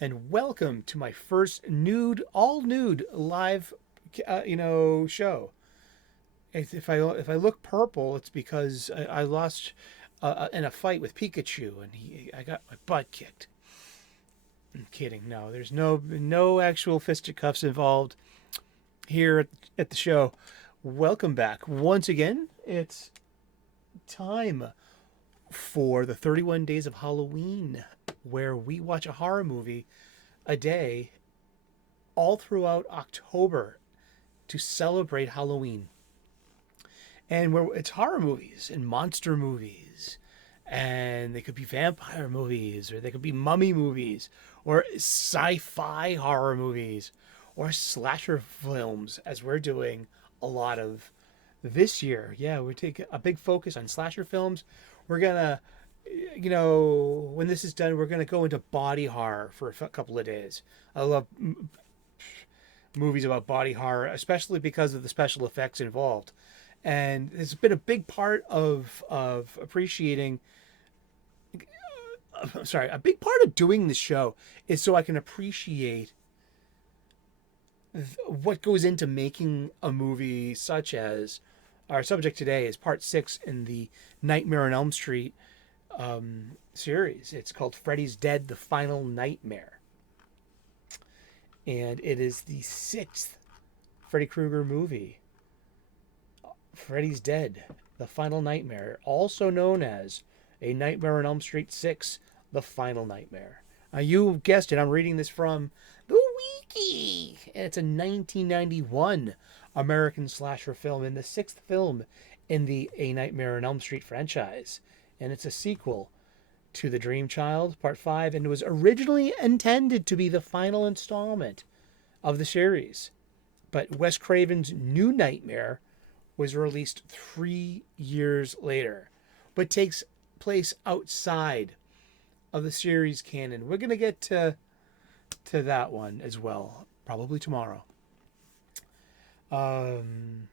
and welcome to my first all nude live, show. If I look purple, it's because I lost in a fight with Pikachu, and I got my butt kicked. I'm kidding. No, there's no actual fisticuffs involved here at the show. Welcome back once again. It's time for the 31 Days of Halloween, where we watch a horror movie a day all throughout October to celebrate Halloween. And where it's horror movies and monster movies, and they could be vampire movies, or they could be mummy movies, or sci-fi horror movies, or slasher films, as we're doing a lot of this year. Yeah, we take a big focus on slasher films. We're gonna, when this is done, we're gonna go into body horror for a couple of days. I love movies about body horror, especially because of the special effects involved. And it's been a big part of appreciating. Sorry, a big part of doing the show is so I can appreciate what goes into making a movie, such as our subject today is part 6 in the Nightmare on Elm Street series. It's called Freddy's Dead: The Final Nightmare, and it is the 6th Freddy Krueger movie. Freddy's Dead: The Final Nightmare, also known as A Nightmare on Elm Street 6: The Final Nightmare. You guessed it, I'm reading this from the Wiki. And it's a 1991 American slasher film and the 6th film in the A Nightmare on Elm Street franchise. And it's a sequel to The Dream Child, Part 5, and it was originally intended to be the final installment of the series. But Wes Craven's New Nightmare was released 3 years later, but takes place outside of the series canon. We're going to get to that one as well, probably tomorrow. And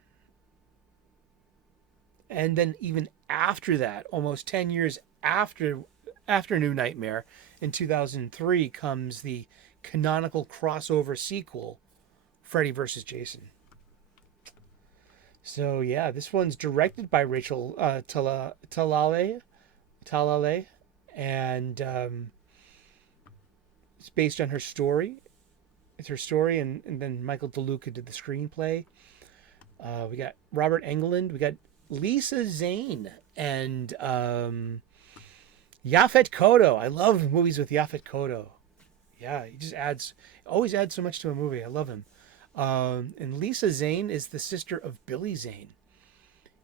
then even after that, almost 10 years after New Nightmare, in 2003 comes the canonical crossover sequel, Freddy vs. Jason. So yeah, this one's directed by Rachel Talalay, and it's based on her story. It's her story, and then Michael DeLuca did the screenplay. We got Robert Englund, we got Lisa Zane, and Yaphet Kotto. I love movies with Yaphet Kotto. Yeah, he just always adds so much to a movie. I love him. And Lisa Zane is the sister of Billy Zane.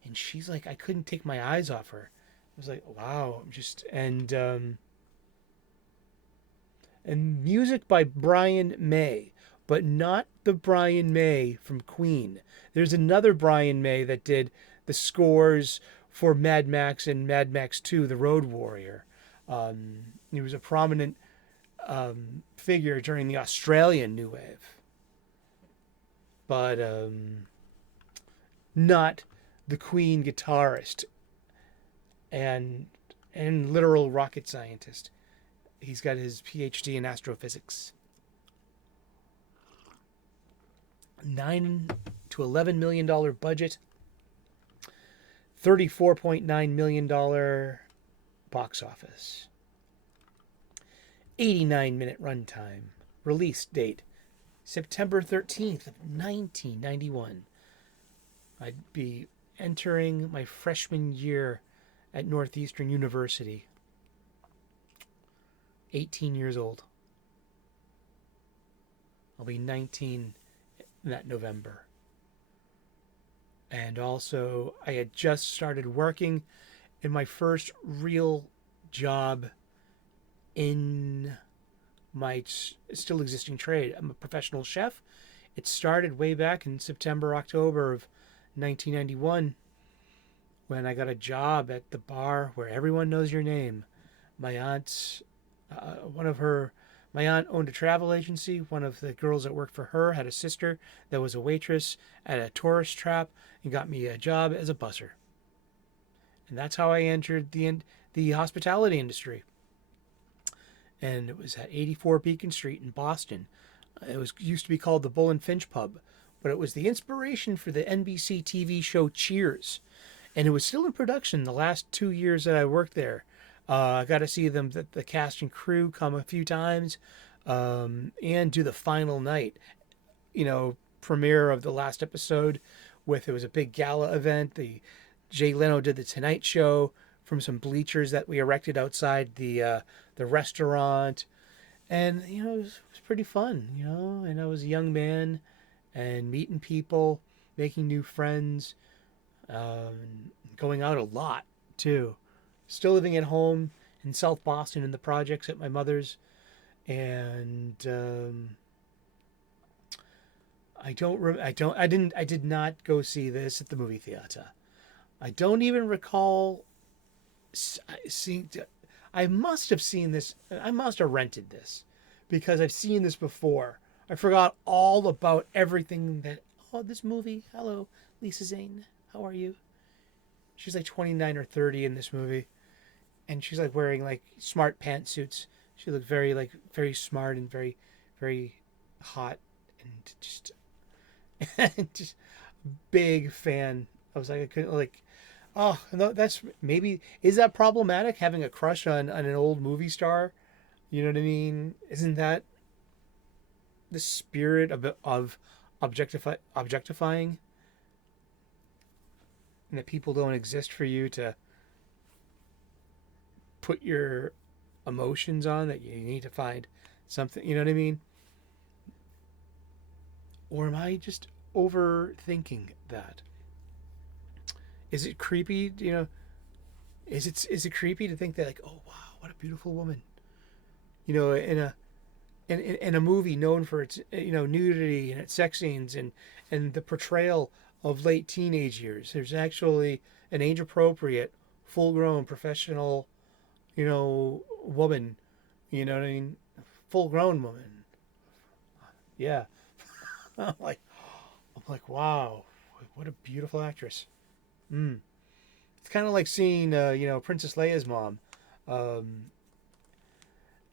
And she's like, I couldn't take my eyes off her. I was like, wow. And music by Brian May, but not the Brian May from Queen. There's another Brian May that did the scores for Mad Max and Mad Max 2, The Road Warrior. He was a prominent figure during the Australian New Wave. But not the Queen guitarist and literal rocket scientist. He's got his PhD in astrophysics. $9 to $11 million budget, $34.9 million box office, 89-minute runtime, release date September 13th of 1991. I'd be entering my freshman year at Northeastern University. 18 years old. I'll be 19 that November. And also, I had just started working in my first real job in my still existing trade. I'm a professional chef. It started way back in September, October of 1991 when I got a job at the bar where everyone knows your name. My aunt owned a travel agency. One of the girls that worked for her had a sister that was a waitress at a tourist trap and got me a job as a busser. And that's how I entered the hospitality industry. and it was at 84 Beacon Street in Boston. It was used to be called the Bull and Finch Pub, but it was the inspiration for the NBC TV show Cheers, and it was still in production the last 2 years that I worked there. I got to see them, the cast and crew, come a few times, and do the final night, premiere of the last episode. It was a big gala event. Jay Leno did the Tonight Show from some bleachers that we erected outside the restaurant, and it was pretty fun. And I was a young man, and meeting people, making new friends, going out a lot too. Still living at home in South Boston in the projects at my mother's, and I did not go see this at the movie theater. I don't even recall seeing. I must have seen this. I must have rented this because I've seen this before. I forgot all about everything that. Oh, this movie. Hello, Lisa Zane. How are you? She's like 29 or 30 in this movie, and she's like wearing like smart pantsuits. She looked very smart and very, very hot, and just just big fan. I was like, I couldn't like. Oh, no, that's maybe, is that problematic, having a crush on an old movie star? You know what I mean? Isn't that the spirit of objectifying? And that people don't exist for you to put your emotions on, that you need to find something, you know what I mean? Or am I just overthinking that? Is it creepy? Is it creepy to think that, like, oh wow, what a beautiful woman? In a movie known for its nudity and its sex scenes and the portrayal of late teenage years, there's actually an age appropriate, full grown professional, woman. You know what I mean? Full grown woman. Yeah. I'm like, wow, what a beautiful actress. It's kind of like seeing, Princess Leia's mom,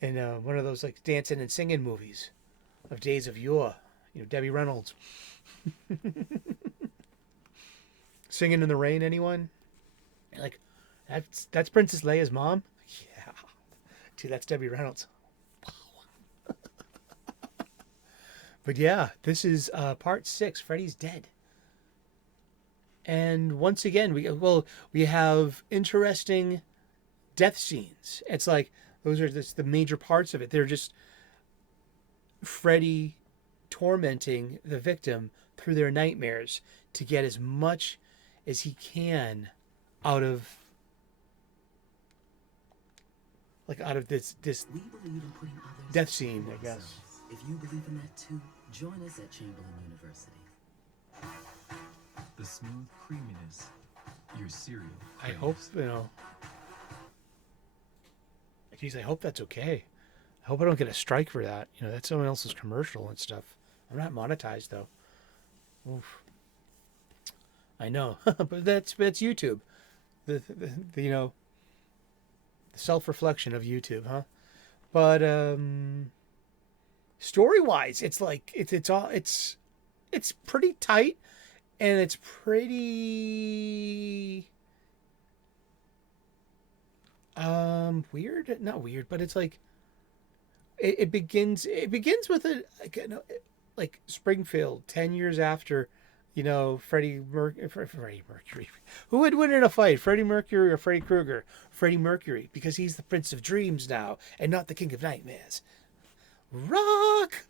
in one of those like dancing and singing movies of days of yore. Debbie Reynolds. Singing in the Rain. Anyone? Like, that's Princess Leia's mom. Yeah, dude, that's Debbie Reynolds. But yeah, this is part 6. Freddy's dead. And once again, we have interesting death scenes. It's like those are just the major parts of it. They're just Freddy tormenting the victim through their nightmares to get as much as he can out of this death scene, I guess. If you believe in that too, join us at Chamberlain University. The smooth creaminess, your cereal. I hope, geez, I hope that's okay. I hope I don't get a strike for that. That's someone else's commercial and stuff. I'm not monetized though. Oof. I know, but that's YouTube. The self-reflection of YouTube, huh? But story-wise, it's like it's pretty tight. And it's pretty weird. Not weird, but it's like it begins with like Springfield 10 years after, Freddie Mercury. Who would win in a fight, Freddie Mercury or Freddy Krueger? Freddie Mercury, because he's the Prince of Dreams now and not the King of Nightmares. Rock.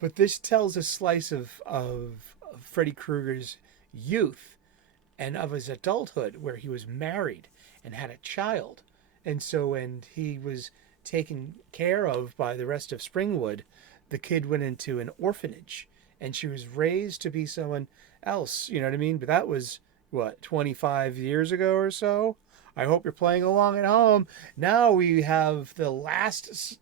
But this tells a slice of Freddy Krueger's youth and of his adulthood, where he was married and had a child. And so when he was taken care of by the rest of Springwood, the kid went into an orphanage and she was raised to be someone else. You know what I mean? But that was, 25 years ago or so? I hope you're playing along at home. Now we have the last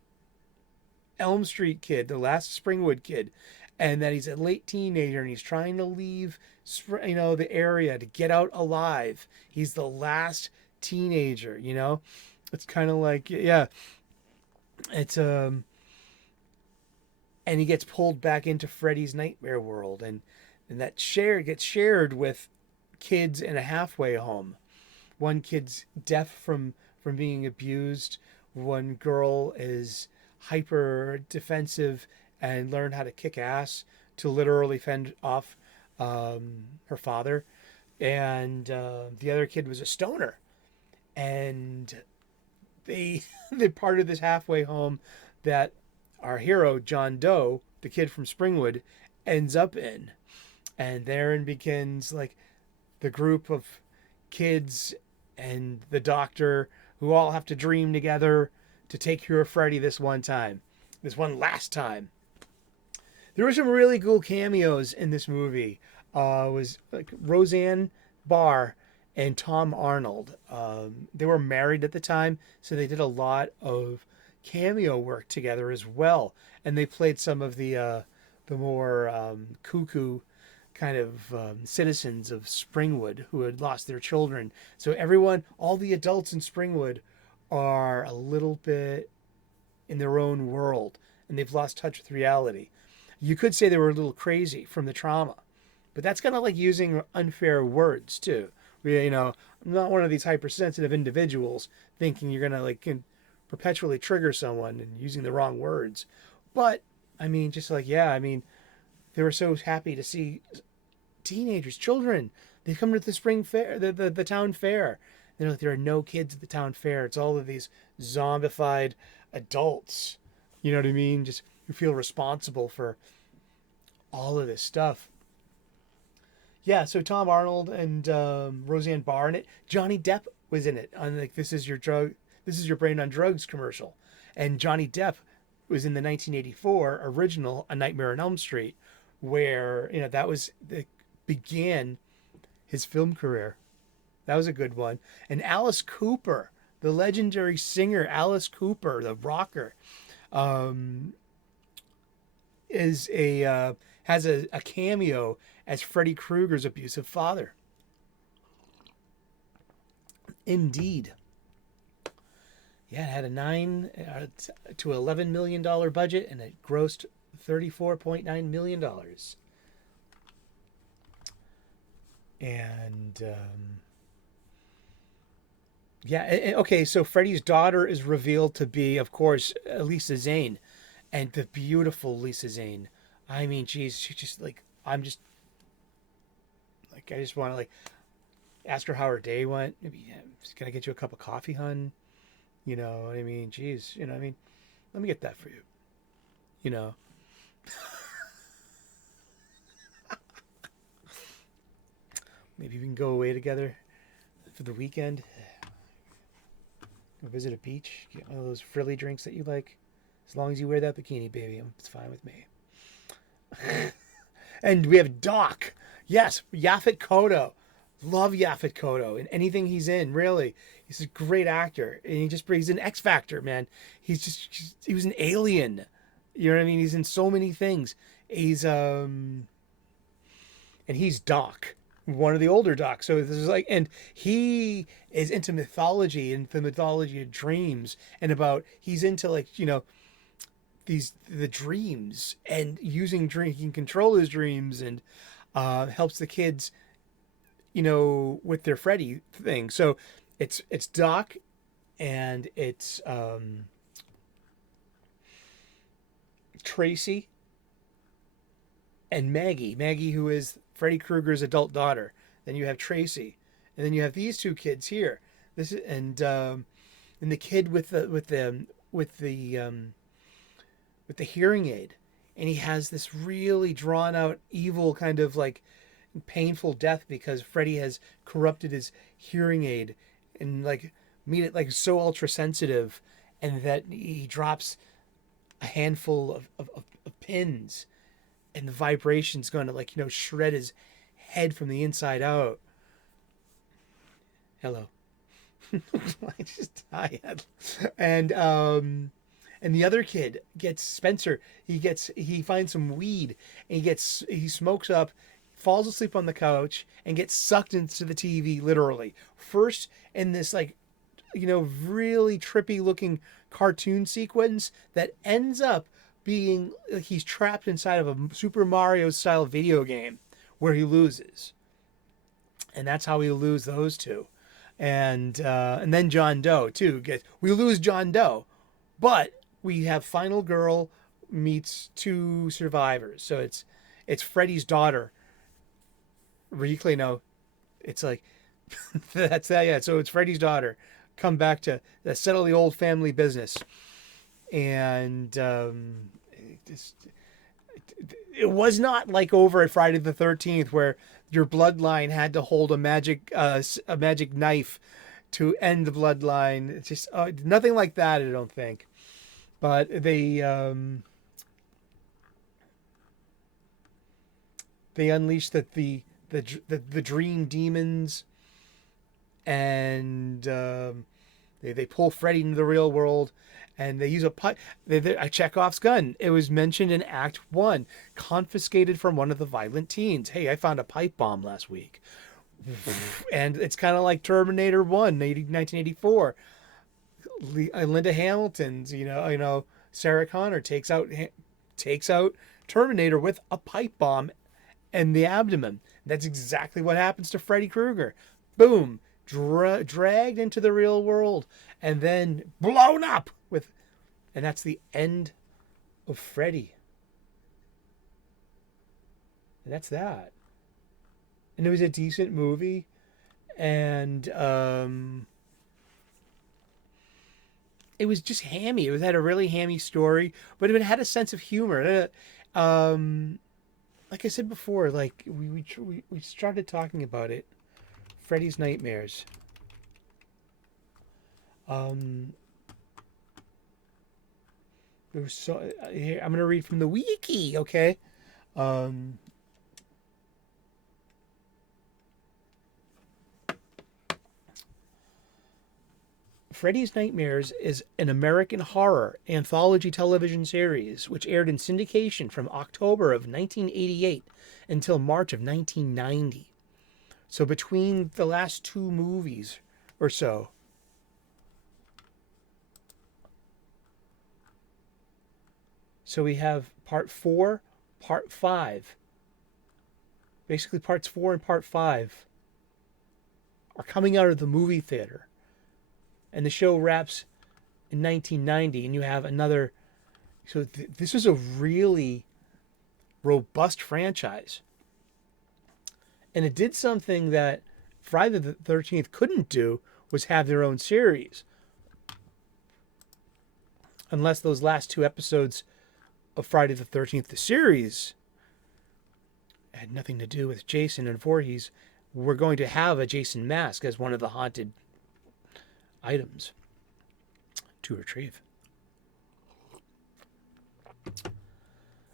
Elm Street kid, the last Springwood kid, and that he's a late teenager and he's trying to leave, the area to get out alive. He's the last teenager, It's kind of like, yeah, it's and he gets pulled back into Freddy's nightmare world, and that gets shared with kids in a halfway home. One kid's deaf from being abused. One girl is hyper defensive and learned how to kick ass to literally fend off her father. And the other kid was a stoner. And they they're part of this halfway home that our hero John Doe, the kid from Springwood, ends up in. And therein begins like the group of kids and the doctor who all have to dream together to take care of Freddy this one time, this one last time. There were some really cool cameos in this movie. Was like Roseanne Barr and Tom Arnold. They were married at the time, so they did a lot of cameo work together as well, and they played some of the more cuckoo kind of citizens of Springwood who had lost their children. So everyone, all the adults in Springwood, are a little bit in their own world, and they've lost touch with reality. You could say they were a little crazy from the trauma, but that's kind of like using unfair words too. I'm not one of these hypersensitive individuals thinking you're gonna like perpetually trigger someone and using the wrong words. But I mean, just like, yeah, I mean, they were so happy to see teenagers, children. They come to the spring fair, the town fair. They're like, there are no kids at the town fair. It's all of these zombified adults. You know what I mean? Just you feel responsible for all of this stuff. Yeah, so Tom Arnold and Roseanne Barr in it. Johnny Depp was in it on like this is your brain on drugs commercial, and Johnny Depp was in the 1984 original A Nightmare on Elm Street, where that was the began his film career. That was a good one. And Alice Cooper, the legendary singer Alice Cooper, the rocker, is a has a cameo as Freddy Krueger's abusive father. Indeed. Yeah, it had a 9 to $11 million budget, and it grossed $34.9 million. And yeah, okay. So Freddy's daughter is revealed to be, of course, Lisa Zane, and the beautiful Lisa Zane. I mean, geez, she just like I just want to like ask her how her day went. Maybe, yeah, can I get you a cup of coffee, hun? You know what I mean? Geez, I mean, let me get that for you. You know. Maybe we can go away together for the weekend. Go visit a beach. Get one of those frilly drinks that you like. As long as you wear that bikini, baby, it's fine with me. And we have Doc. Yes, Yaphet Kotto. Love Yaphet Kotto and anything he's in, really. He's a great actor. And he's an X Factor, man. He was an alien. You know what I mean? He's in so many things. And he's Doc, one of the older Docs. So this is like, and he is into mythology and the mythology of dreams and he's into like, the dreams and using he can control his dreams and helps the kids, with their Freddy thing. So it's Doc and it's Tracy and Maggie, who is Freddy Krueger's adult daughter. Then you have Tracy, and then you have these two kids here. This is and the kid with the hearing aid, and he has this really drawn out evil kind of like painful death because Freddy has corrupted his hearing aid and like made it like so ultra sensitive, and that he drops a handful of pins, and the vibration's going to like shred his head from the inside out. Hello. I just died. And the other kid gets Spencer. He finds some weed and he smokes up, falls asleep on the couch, and gets sucked into the TV literally. First in this like really trippy looking cartoon sequence that ends up being he's trapped inside of a Super Mario style video game where he loses, and that's how we lose those two, and then John Doe too. We lose John Doe, but we have Final Girl meets two survivors. So it's Freddy's daughter. No, it's like that's that. Yeah, so it's Freddy's daughter come back to settle the old family business, and it was not like over at Friday the 13th where your bloodline had to hold a magic knife to end the bloodline. It's just nothing like that, I don't think. But they unleashed the dream demons, and they pull Freddy into the real world, and they use a Chekhov's gun. It was mentioned in Act 1, confiscated from one of the violent teens. Hey, I found a pipe bomb last week. And it's kind of like Terminator 1, 1984. Linda Hamilton's, Sarah Connor takes out Terminator with a pipe bomb in the abdomen. That's exactly what happens to Freddy Krueger. Boom, dragged into the real world, and then blown up and that's the end of Freddy. And that's that. And it was a decent movie, and it was just hammy. It had a really hammy story, but it had a sense of humor. Like I said before, like we started talking about it. Freddy's Nightmares. There was here, I'm gonna read from the wiki, okay? Freddy's Nightmares is an American horror anthology television series which aired in syndication from October of 1988 until March of 1990. So between the last two movies or so. So we have part 4, part 5. Basically parts 4 and part 5 are coming out of the movie theater. And the show wraps in 1990, and you have another. So this is a really robust franchise. And it did something that Friday the 13th couldn't do, was have their own series. Unless those last two episodes of Friday the 13th, the series, had nothing to do with Jason and Voorhees. We're going to have a Jason mask as one of the haunted items to retrieve.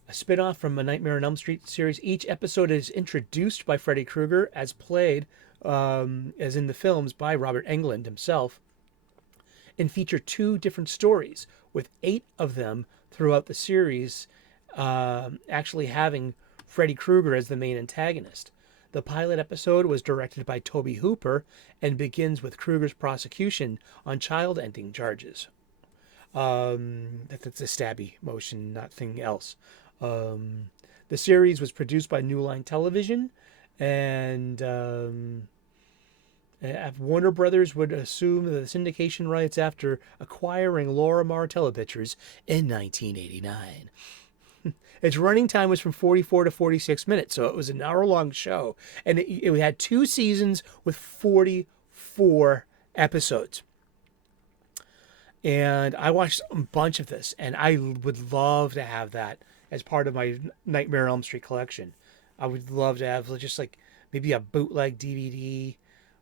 A spin-off from a Nightmare on Elm Street series. Each episode is introduced by Freddy Krueger as played, as in the films, by Robert Englund himself, and feature 2 different stories, with 8 of them throughout the series, actually having Freddy Krueger as the main antagonist. The pilot episode was directed by Tobe Hooper and begins with Krueger's prosecution on child ending charges. That's a stabby motion, nothing else. The series was produced by New Line Television, and Warner Brothers would assume the syndication rights after acquiring Lorimar Telepictures in 1989. Its running time was from 44 to 46 minutes, so it was an hour-long show. And it had 2 seasons with 44 episodes. And I watched a bunch of this, and I would love to have that as part of my Nightmare on Elm Street collection. I would love to have just like maybe a bootleg DVD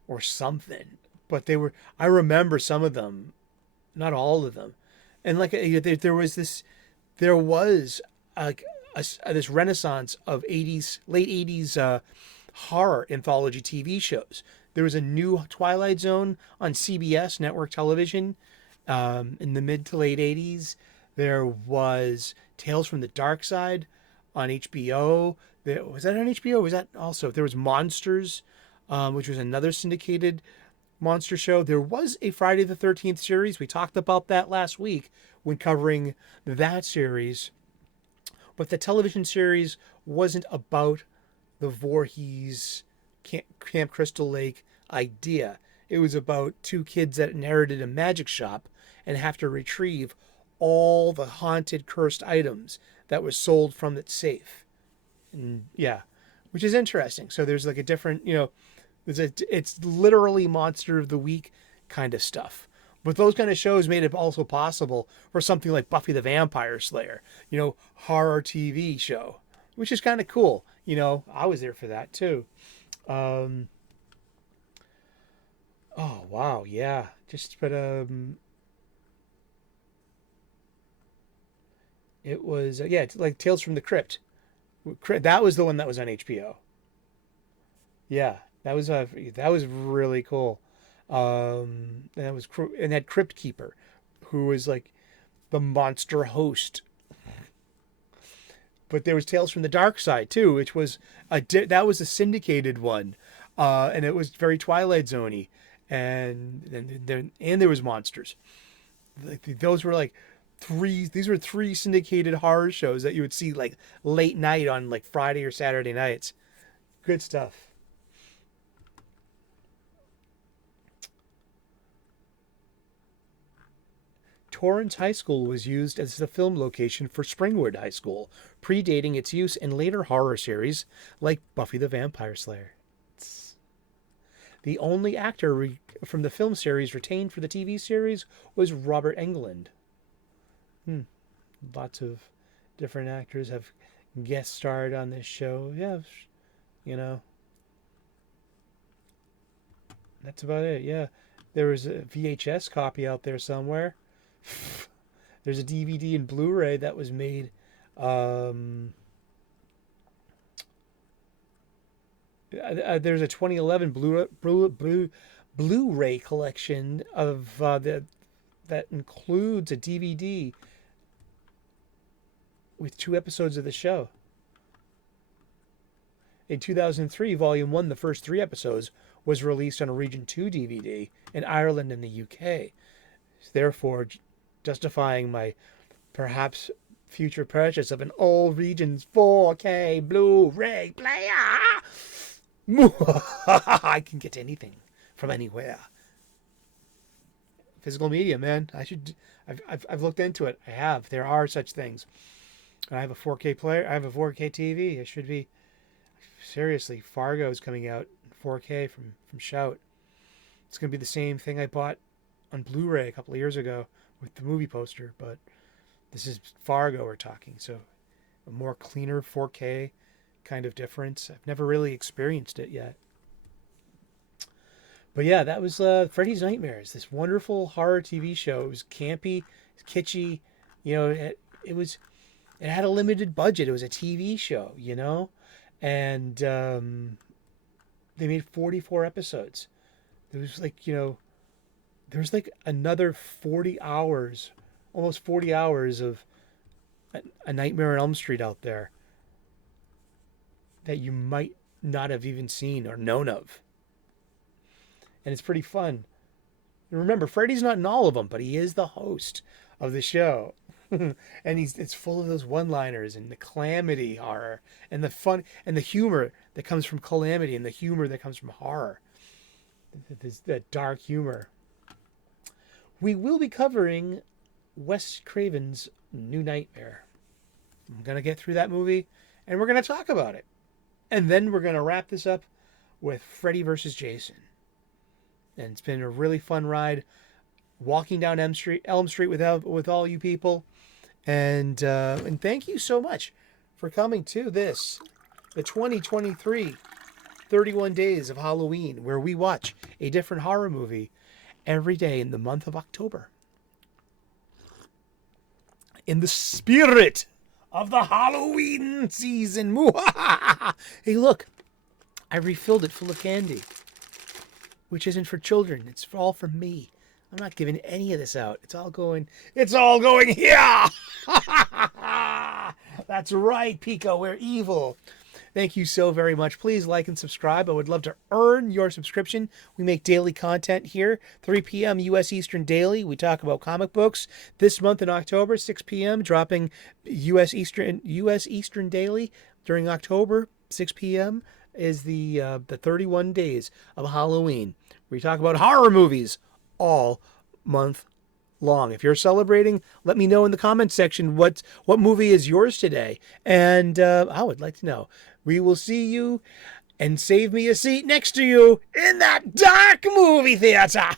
or something. But I remember some of them, not all of them. And like there was this renaissance of late 80s horror anthology TV shows. There was a new Twilight Zone on CBS network television in the mid to late 80s. There was Tales from the Dark Side on HBO. Was that on HBO? Was that also? There was Monsters, which was another syndicated monster show. There was a Friday the 13th series. We talked about that last week when covering that series. But the television series wasn't about the Voorhees Camp Crystal Lake idea. It was about two kids that inherited a magic shop and have to retrieve all the haunted, cursed items that was sold from its safe. And yeah, which is interesting. So there's like a different, it's literally Monster of the Week kind of stuff. But those kind of shows made it also possible for something like Buffy the Vampire Slayer, horror TV show, which is kind of cool. I was there for that too. Oh wow, yeah. It was it's like Tales from the Crypt. That was the one that was on HBO. Yeah, that was really cool. And had Crypt Keeper, who was like the monster host. But there was Tales from the Dark Side too, which was that was a syndicated one, and it was very Twilight Zoney, and there was monsters. Like those were like these were three syndicated horror shows that you would see like late night on like Friday or Saturday nights. Good stuff. Torrance High School was used as the film location for Springwood High School, predating its use in later horror series like Buffy the Vampire Slayer. The only actor from the film series retained for the TV series was Robert Englund. Lots of different actors have guest starred on this show. Yeah, that's about it. Yeah, there was a VHS copy out there somewhere. There's a DVD and Blu-ray that was made. There's a 2011 Blu-ray collection of that includes a DVD with 2 episodes of the show. In 2003, Volume 1, the first 3 episodes, was released on a Region 2 DVD in Ireland and the UK. Therefore, justifying my perhaps future purchase of an all regions 4K Blu-ray player. I can get anything from anywhere. Physical media, man. I've looked into it. I have. There are such things. I have a 4K player. I have a 4K TV. I should be. Seriously, Fargo is coming out in 4K from Shout. It's going to be the same thing I bought on Blu-ray a couple of years ago with the movie poster, but this is Fargo we're talking, so a more cleaner 4K kind of difference. I've never really experienced it yet. But yeah, that was Freddy's Nightmares, this wonderful horror TV show. It was campy, kitschy, it had a limited budget. It was a TV show, and they made 44 episodes. There was there's like another 40 hours, almost 40 hours of A Nightmare on Elm Street out there that you might not have even seen or known of. And it's pretty fun. Remember, Freddy's not in all of them, but he is the host of the show. And it's full of those one-liners and the calamity horror and the fun and the humor that comes from calamity and the humor that comes from horror. That dark humor. We will be covering Wes Craven's New Nightmare. I'm going to get through that movie and we're going to talk about it. And then we're going to wrap this up with Freddy vs. Jason. And it's been a really fun ride walking down Elm Street with all you people. And thank you so much for coming to this, the 2023 31 Days of Halloween, where we watch a different horror movie every day in the month of October. In the spirit of the Halloween season. Hey, look, I refilled it full of candy, which isn't for children. It's all for me. I'm not giving any of this out. It's all going here. That's right, Pico. We're evil. Thank you so very much. Please like and subscribe. I would love to earn your subscription. We make daily content here, 3 p.m. U.S. Eastern daily. We talk about comic books. This month in October, 6 p.m., dropping U.S. Eastern daily. During October, 6 p.m., is the 31 days of Halloween. We talk about horror movies all month long. If you're celebrating, let me know in the comments section what movie is yours today, and I would like to know. We will see you, and save me a seat next to you in that dark movie theater.